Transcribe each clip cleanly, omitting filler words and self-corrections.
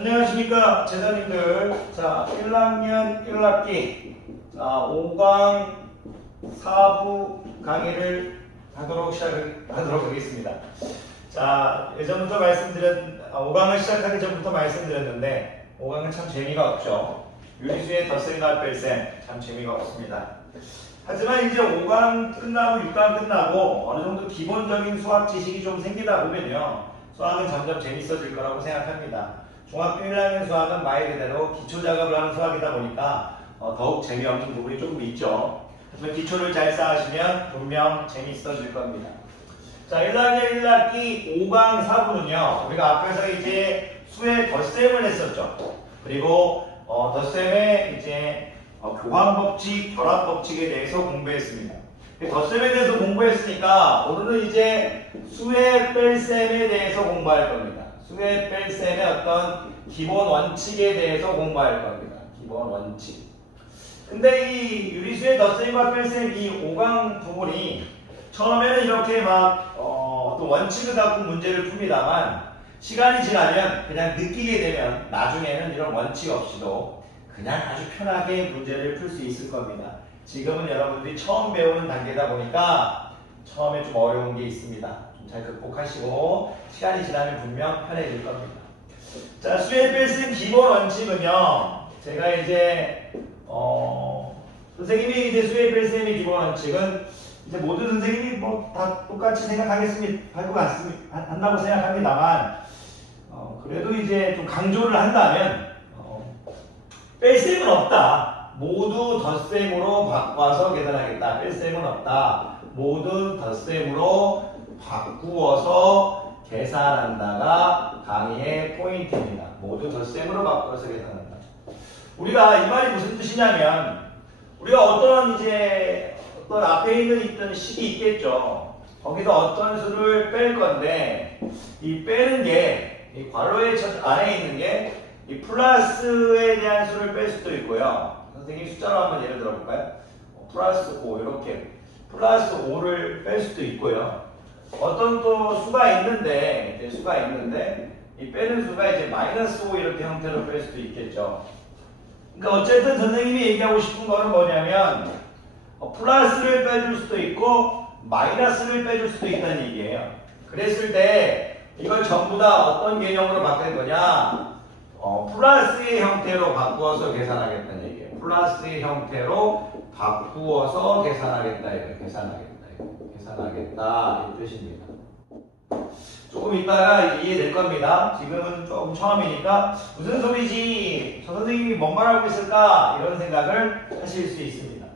안녕하십니까 제자님들. 자 1학년 1학기 5강 4부 강의를 하도록 하겠습니다. 자 예전부터 5강을 시작하기 전부터 말씀드렸는데 5강은 참 재미가 없죠. 유리수의 덧셈 뺄셈 참 재미가 없습니다. 하지만 이제 5강 끝나고 6강 끝나고 어느 정도 기본적인 수학 지식이 좀 생기다 보면요 수학은 점점 재밌어질 거라고 생각합니다. 중학교 1학년 수학은 말 그대로 기초 작업을 하는 수학이다 보니까 더욱 재미없는 부분이 조금 있죠. 하지만 기초를 잘 쌓으시면 분명 재밌어질 겁니다. 자 1학년 1학기 5강 4부는요 우리가 앞에서 이제 수의 덧셈을 했었죠. 그리고 덧셈의 이제 교환법칙, 결합법칙에 대해서 공부했습니다. 덧셈에 대해서 공부했으니까 오늘은 이제 수의 뺄셈에 대해서 공부할 겁니다. 수의 뺄셈의 어떤 기본 원칙에 대해서 공부할 겁니다. 기본 원칙. 근데 이 유리수의 덧셈과 뺄셈 이 5강 부분이 처음에는 이렇게 막 또 원칙을 갖고 문제를 풉니다만 시간이 지나면 그냥 느끼게 되면 나중에는 이런 원칙 없이도 그냥 아주 편하게 문제를 풀 수 있을 겁니다. 지금은 여러분들이 처음 배우는 단계다 보니까 처음에 좀 어려운 게 있습니다. 좀 잘 극복하시고 시간이 지나면 분명 편해질 겁니다. 자, 수의 뺄셈 기본 원칙은요. 제가 이제 선생님이 이제 수의 뺄셈의 기본 원칙은 이제 모든 선생님이 뭐 다 똑같이 한다고 생각합니다만 그래도 이제 좀 강조를 한다면 뺄셈은 없다. 모두 덧셈으로 바꿔서 계산하겠다. 뺄셈은 없다. 모두 덧셈으로 바꾸어서 계산한다가 강의의 포인트입니다. 모두 덧셈으로 바꿔서 계산한다. 우리가 이 말이 무슨 뜻이냐면 우리가 어떤 앞에 있던 식이 있겠죠. 거기서 어떤 수를 뺄 건데 이 빼는 게 이 괄호의 안에 있는 게 이 플러스에 대한 수를 뺄 수도 있고요. 선생님 숫자로 한번 예를 들어 볼까요? 플러스 5 이렇게 플러스 5를 뺄 수도 있고요. 어떤 또 수가 있는데 이 빼는 수가 이제 마이너스 5 이렇게 형태로 뺄 수도 있겠죠. 그러니까 어쨌든 선생님이 얘기하고 싶은 거는 뭐냐면 플러스를 빼줄 수도 있고 마이너스를 빼줄 수도 있다는 얘기예요. 그랬을 때 이걸 전부 다 어떤 개념으로 바뀔 거냐? 플러스의 형태로 바꾸어서 계산하겠다는 얘기예요. 플러스의 형태로 바꾸어서 계산하겠다 이거 계산하겠다 이 뜻입니다. 조금 이따가 이해될 겁니다. 지금은 조금 처음이니까 무슨 소리지? 저 선생님이 뭔 말하고 있을까? 이런 생각을 하실 수 있습니다.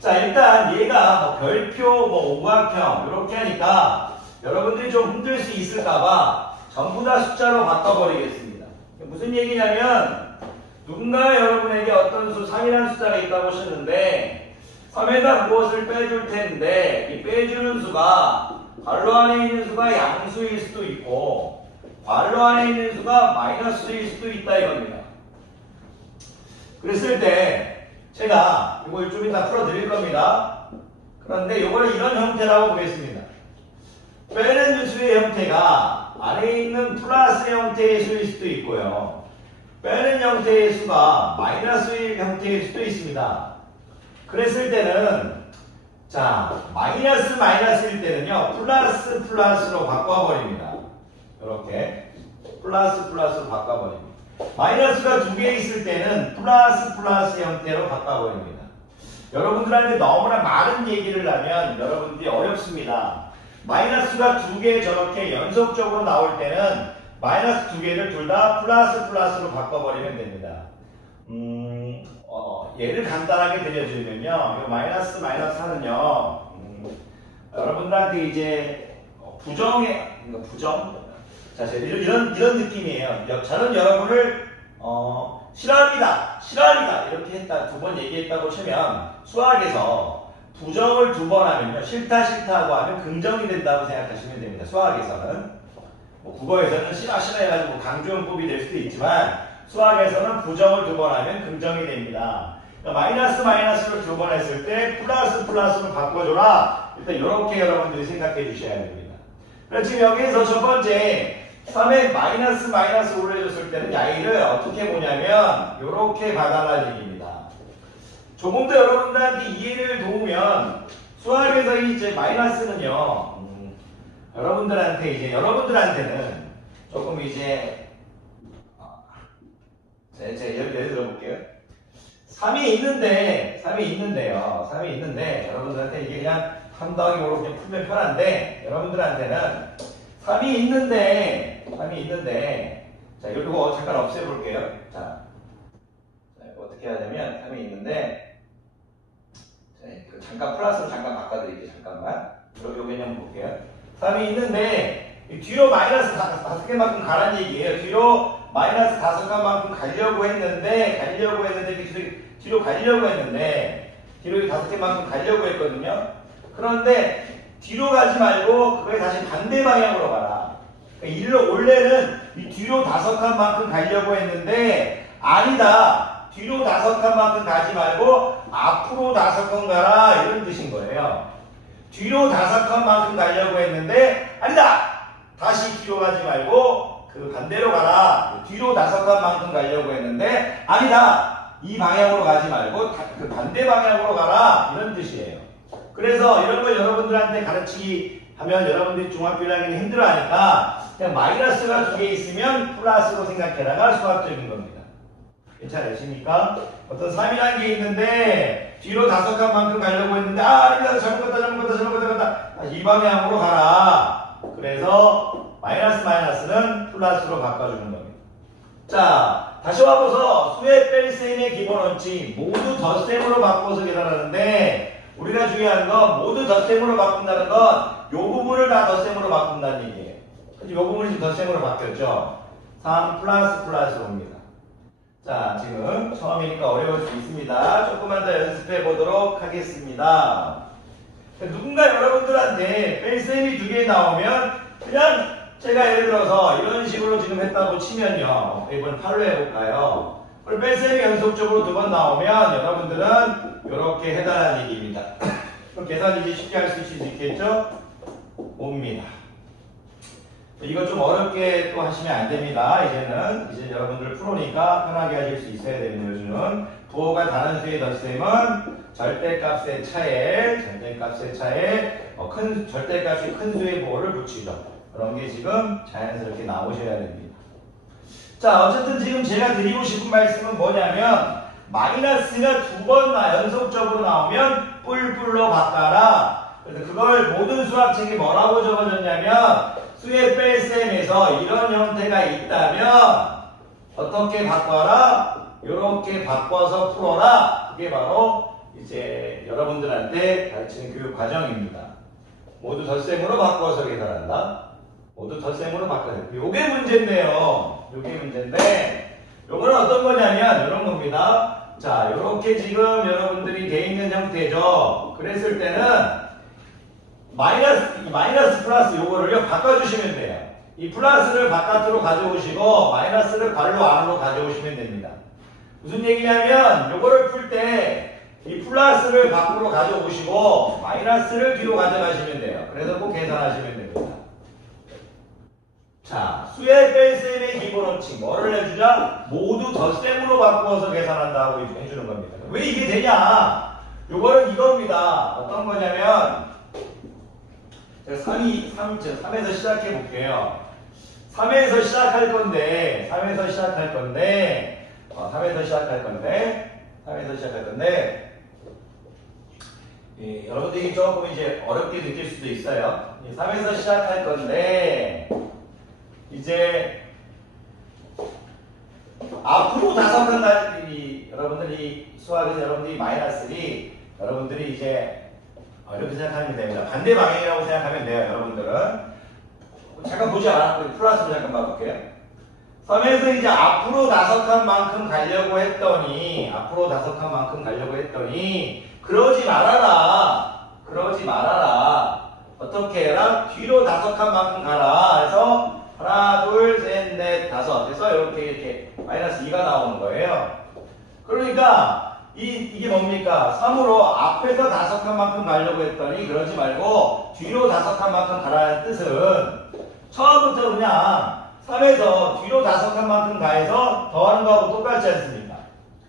자 일단 얘가 별표 오각형 이렇게 하니까 여러분들이 좀 힘들 수 있을까봐 전부 다 숫자로 바꿔버리겠습니다. 무슨 얘기냐면 누군가 여러분에게 어떤 수 3이라는 숫자가 있다고 하셨는데 3에다 무엇을 빼줄 텐데 이 빼주는 수가 괄호 안에 있는 수가 양수일 수도 있고 괄호 안에 있는 수가 마이너스일 수도 있다 이겁니다. 그랬을 때 제가 이걸 좀 이따 풀어드릴 겁니다. 그런데 이걸 이런 형태라고 보겠습니다. 빼는 수의 형태가 안에 있는 플러스 형태의 수일 수도 있고요. 빼는 형태의 수가 마이너스 형태일 수도 있습니다. 그랬을 때는 자 마이너스일 때는요 플러스로 바꿔버립니다. 이렇게 플러스로 바꿔버립니다. 마이너스가 두 개 있을 때는 플러스 형태로 바꿔버립니다. 여러분들한테 너무나 많은 얘기를 하면 여러분들이 어렵습니다. 마이너스가 두 개 저렇게 연속적으로 나올 때는 마이너스 두 개를 둘 다 플러스로 바꿔버리면 됩니다. 예를 간단하게 드려주면요. 마이너스 하는요. 여러분들한테 이제 부정? 자, 이런 느낌이에요. 저는 여러분을 싫어합니다. 이렇게 했다, 두 번 얘기했다고 치면 수학에서 부정을 두 번 하면요. 싫다 하고 하면 긍정이 된다고 생각하시면 됩니다. 수학에서는. 국어에서는 싫어 해가지고 강조용법이 될 수도 있지만 수학에서는 부정을 두 번 하면 긍정이 됩니다. 그러니까 마이너스를 두 번 했을 때 플러스로 바꿔줘라. 일단 이렇게 여러분들이 생각해 주셔야 됩니다. 그래서 지금 여기에서 첫 번째 3에 마이너스 5를 해줬을 때는 y를 어떻게 보냐면 이렇게 봐달라는 얘기입니다. 조금 더 여러분들한테 이해를 도우면 수학에서 이제 마이너스는요, 여러분들한테는 조금 이제 제가 예를 들어볼게요. 3이 있는데 여러분들한테 이게 그냥 3 더하기 5로 그냥 풀면 편한데 여러분들한테는 3이 있는데 자 이거 잠깐 없애볼게요. 자 어떻게 해야 되면 3이 있는데 자, 잠깐 플러스로 잠깐 바꿔드릴게요. 잠깐만 요 개념 볼게요. 3이 있는데 뒤로 마이너스 5개만큼 가라는 얘기예요. 뒤로 마이너스 5개만큼 가려고 했는데 뒤로 가려고 했는데 뒤로 5개만큼 가려고 했거든요. 그런데 뒤로 가지 말고 그게 다시 반대 방향으로 가라. 그러니까 원래는 이 뒤로 5칸만큼 가려고 했는데 아니다. 뒤로 5칸만큼 가지 말고 앞으로 5칸 가라 이런 뜻인 거예요. 뒤로 5칸만큼 가려고 했는데 아니다. 다시 뒤로 가지 말고 그 반대로 가라. 뒤로 5칸만큼 가려고 했는데 아니다. 이 방향으로 가지 말고 그 반대 방향으로 가라 이런 뜻이에요. 그래서 이런 걸 여러분들한테 가르치기 하면 여러분들이 중학교 1학년이 힘들어하니까 그냥 마이너스가 2개 있으면 플러스로 생각해라가 수학적인 겁니다. 괜찮으십니까? 어떤 3이라는 게 있는데 뒤로 5칸만큼 가려고 했는데 아니다 잘못 갔다 다시 이 방향으로 가라. 그래서 마이너스는 플러스로 바꿔주는 겁니다. 자 다시 와보서 수의 뺄셈의 기본 원칙 모두 덧셈으로 바꿔서 계산하는데 우리가 중요한 건 모두 덧셈으로 바꾼다는 건 요 부분을 다 덧셈으로 바꾼다는 얘기예요. 그래서 요 부분이 지금 덧셈으로 바뀌었죠. 3 플러스로 옵니다. 자 지금 처음이니까 어려울 수 있습니다. 조금만 더 연습해 보도록 하겠습니다. 누군가 여러분들한테 뺄셈이 2개 나오면 그냥 제가 예를 들어서 이런 식으로 지금 했다고 치면요. 이번 8로 해볼까요? 그럼 뺄셈이 연속적으로 2번 나오면 여러분들은 이렇게 해달라는 얘기입니다. 그럼 계산 이제 쉽게 할 수 있겠죠? 옵니다. 이거 좀 어렵게 또 하시면 안 됩니다. 이제 여러분들 프로니까 편하게 하실 수 있어야 되는 요즘은 부호가 다른 수의 덧셈은 절대값의 차에 절대값이 큰 수의 부호를 붙이죠. 그런 게 지금 자연스럽게 나오셔야 됩니다. 자, 어쨌든 지금 제가 드리고 싶은 말씀은 뭐냐면 마이너스가 2번 연속적으로 나오면 뿔뿔로 바꿔라. 그래서 그걸 모든 수학책이 뭐라고 적어줬냐면 수의 뺄셈에서 이런 형태가 있다면 어떻게 바꿔라? 이렇게 바꿔서 풀어라. 그게 바로 이제 여러분들한테 가르치는 교육 과정입니다. 모두 덧셈으로 바꿔서 계산한다. 모두 덧셈으로 바꿔야 돼요. 요게 문제인데요. 요게 문제인데 요거는 어떤 거냐면 이런 겁니다. 자, 요렇게 지금 여러분들이 돼 있는 형태죠. 그랬을 때는 마이너스 플러스 요거를요 바꿔주시면 돼요. 이 플러스를 바깥으로 가져오시고 마이너스를 괄호 안으로 가져오시면 됩니다. 무슨 얘기냐면 요거를 풀 때 이 플러스를 밖으로 가져오시고 마이너스를 뒤로 가져가시면 돼요. 그래서 꼭 계산하시면 됩니다. 자, 수의 뺄셈의 기본 원칙 뭐를 해주자? 모두 덧셈으로 바꾸어서 계산한다고 해주는 겁니다. 왜 이게 되냐? 요거는 이겁니다. 어떤 거냐면 제가 3에서 시작해 볼게요. 3에서 시작할 건데 예, 여러분들이 조금 이제 어렵게 느낄 수도 있어요. 3에서 시작할 건데 이제 앞으로 5칸 여러분들이 수학에서 여러분들이 마이너스리 여러분들이 이제 이렇게 생각하면 됩니다. 반대 방향이라고 생각하면 돼요. 여러분들은 잠깐 보지 않았고 플러스로 잠깐 봐볼게요. 3에서 이제 앞으로 5칸만큼 가려고 했더니 그러지 말아라. 어떻게 해라? 뒤로 5칸만큼 가라. 그래서 하나, 둘, 셋, 넷, 5. 그래서 이렇게 마이너스 2가 나오는 거예요. 그러니까 이게 뭡니까? 3으로 앞에서 5칸만큼 가려고 했더니 그러지 말고 뒤로 5칸만큼 가라는 뜻은 처음부터 그냥 3에서 뒤로 5칸 만큼 가해서 더하는 거하고 똑같지 않습니까?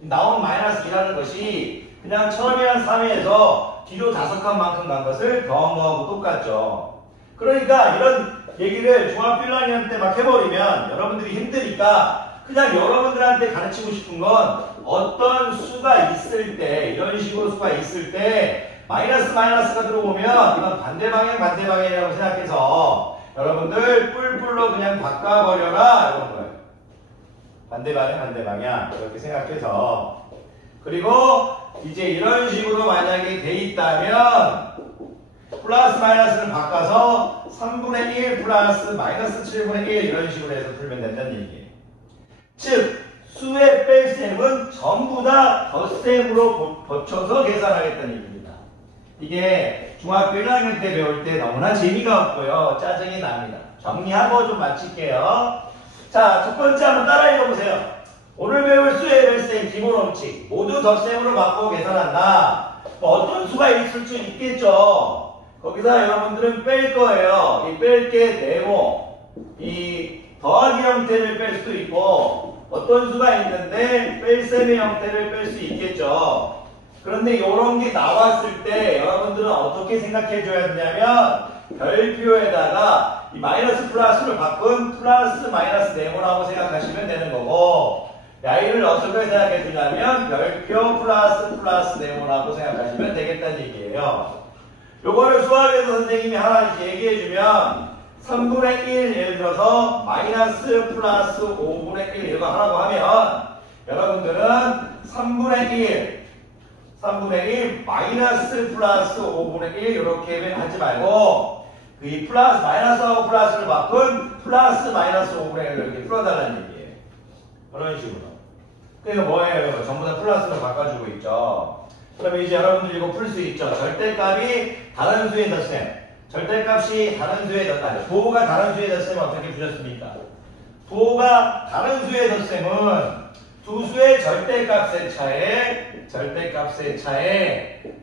나온 마이너스 2라는 것이 그냥 처음에는 3에서 뒤로 5칸 만큼 간 것을 더한 거하고 똑같죠. 그러니까 이런 얘기를 중학교 1학년 때 막 해버리면 여러분들이 힘드니까 그냥 여러분들한테 가르치고 싶은 건 어떤 수가 있을 때, 이런 식으로 수가 있을 때 마이너스가 들어오면 이건 반대 방향이라고 생각해서 여러분들 뿔뿔로 그냥 바꿔버려라 이런 거예요. 반대 방향 이렇게 생각해서, 그리고 이제 이런 식으로 만약에 돼 있다면 플러스 마이너스를 바꿔서 3분의 1 플러스 마이너스 7분의 1 이런 식으로 해서 풀면 된다는 얘기예요. 즉 수의 뺄셈은 전부 다 덧셈으로 거쳐서 계산하겠다는 얘기입니다. 이게 중학교 1학년 때 배울 때 너무나 재미가 없고요. 짜증이 납니다. 정리하고 좀 마칠게요. 자, 첫 번째 한번 따라 읽어보세요. 오늘 배울 수의 뺄셈 기본 원칙 모두 덧셈으로 바꾸고 계산한다. 뭐 어떤 수가 있을 수 있겠죠. 거기서 여러분들은 뺄 거예요. 이 뺄 게 네모, 이 더하기 형태를 뺄 수도 있고 어떤 수가 있는데 뺄셈의 형태를 뺄 수 있겠죠. 그런데 이런 게 나왔을 때 여러분들은 어떻게 생각해 줘야 되냐면 별표에다가 이 마이너스 플러스를 바꾼 플러스 마이너스 네모라고 생각하시면 되는 거고, 이를 어떻게 생각해 주냐면 별표 플러스 네모라고 생각하시면 되겠다는 얘기예요. 요거를 수학에서 선생님이 하나 얘기해 주면 3분의 1 예를 들어서 마이너스 플러스 5분의 1 이거 하라고 하면 여러분들은 3분의 1 마이너스 플러스 5분의 1 이렇게 하지 말고 이 플러스 마이너스하고 플러스를 바꾼 플러스 마이너스 5분의 1을 이렇게 풀어달라는 얘기예요. 그런 식으로. 그러니까 뭐예요? 전부 다 플러스로 바꿔주고 있죠. 그럼 이제 여러분들 이거 풀 수 있죠. 절대값이 다른 수의 덧셈, 절대값이 다른 수의 덧셈, 부호가 다른 수의 덧셈은 어떻게 부셨습니까? 부호가 다른 수의 덧셈은 두 수의 절대값의 차에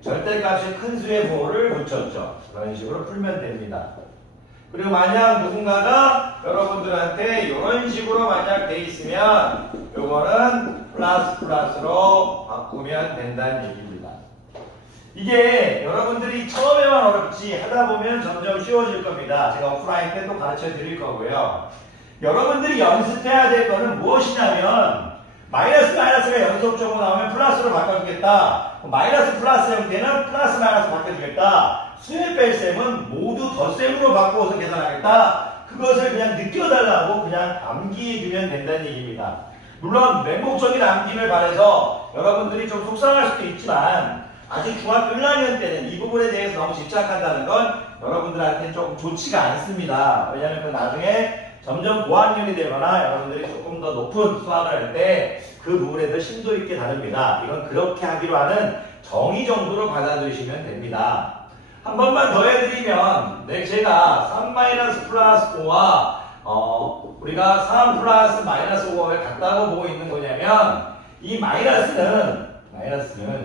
절대값이 큰 수의 부호를 붙였죠. 그런 식으로 풀면 됩니다. 그리고 만약 누군가가 여러분들한테 이런 식으로 만약 돼 있으면 요거는 플러스로 바꾸면 된다는 얘기입니다. 이게 여러분들이 처음에만 어렵지 하다 보면 점점 쉬워질 겁니다. 제가 오프라인 때 또 가르쳐 드릴 거고요. 여러분들이 연습해야 될 거는 무엇이냐면 마이너스가 연속적으로 나오면 플러스로 바꿔주겠다. 마이너스 플러스 형태는 플러스 마이너스 바꿔주겠다. 수의 뺄셈은 모두 덧셈으로 바꾸어서 계산하겠다. 그것을 그냥 느껴달라고 그냥 암기해주면 된다는 얘기입니다. 물론 맹목적인 암기를 바라서 여러분들이 좀 속상할 수도 있지만 아직 중학교 1학년 때는 이 부분에 대해서 너무 집착한다는 건 여러분들한테는 조금 좋지가 않습니다. 왜냐하면 그 나중에 점점 고학년이 되거나 여러분들이 조금 더 높은 수학을 할 때 그 부분에 더 심도 있게 다룹니다. 이건 그렇게 하기로 하는 정의 정도로 받아들이시면 됩니다. 한 번만 더 해드리면 제가 3 플러스 5와 우리가 3 플러스 마이너스 5가 같다고 보고 있는 거냐면 이 마이너스는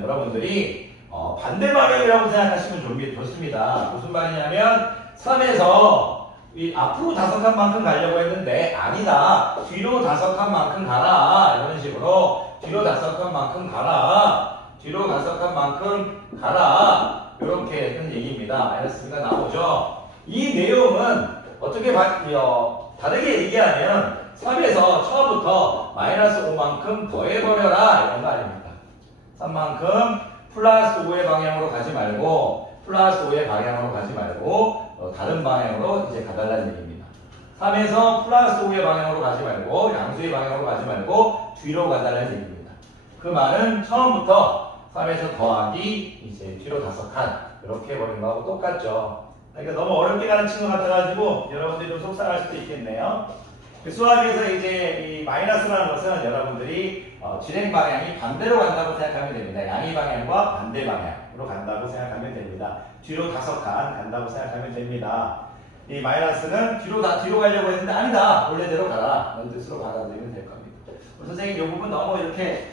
여러분들이 반대 방향이라고 생각하시면 좋습니다. 무슨 말이냐면 3에서 이 앞으로 5칸만큼 가려고 했는데 아니다. 뒤로 5칸만큼 가라. 이런 식으로 뒤로 5칸만큼 가라. 뒤로 5칸만큼 가라. 이렇게 했던 얘기입니다. 마이너스가 나오죠. 이 내용은 어떻게 다르게 얘기하면 3에서 처음부터 마이너스 5만큼 더해버려라. 이런 거 아닙니까? 3만큼 플러스 5의 방향으로 가지 말고 플러스 5의 방향으로 가지 말고 다른 방향으로 이제 가달라는 얘기입니다. 3에서 플러스 5의 방향으로 가지 말고 양수의 방향으로 가지 말고 뒤로 가달라는 얘기입니다. 그 말은 처음부터 3에서 더하기 이제 뒤로 5칸 이렇게 해버린 거하고 똑같죠. 그러니까 너무 어렵게 가르친 것 같아가지고 여러분들이 좀 속상할 수도 있겠네요. 수학에서 이제 이 마이너스라는 것은 여러분들이 진행 방향이 반대로 간다고 생각하면 됩니다. 양의 방향과 반대 방향으로 간다고 생각하면 됩니다. 뒤로 5칸 간다고 생각하면 됩니다. 이 마이너스는 뒤로 가려고 했는데 아니다. 원래대로 가라. 이런 뜻으로 받아들이면 될 겁니다. 선생님 이 부분 너무 이렇게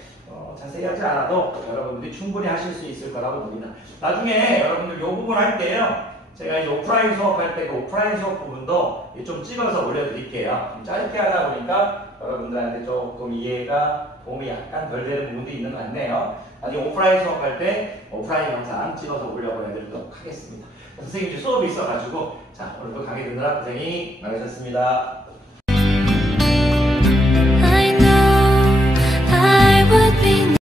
자세히 하지 않아도 여러분들이 충분히 하실 수 있을 거라고 봅니다. 나중에 여러분들 이 부분 할 때요. 제가 이제 오프라인 수업할 때 그 오프라인 수업 부분도 좀 찍어서 올려드릴게요. 좀 짧게 하다 보니까 여러분들한테 조금 이해가 도움이 약간 덜 되는 부분도 있는 것 같네요. 나중에 오프라인 수업할 때 오프라인 영상 찍어서 올려보내드리도록 하겠습니다. 선생님 이제 수업이 있어가지고 자 오늘도 강의 듣느라 고생이 많으셨습니다.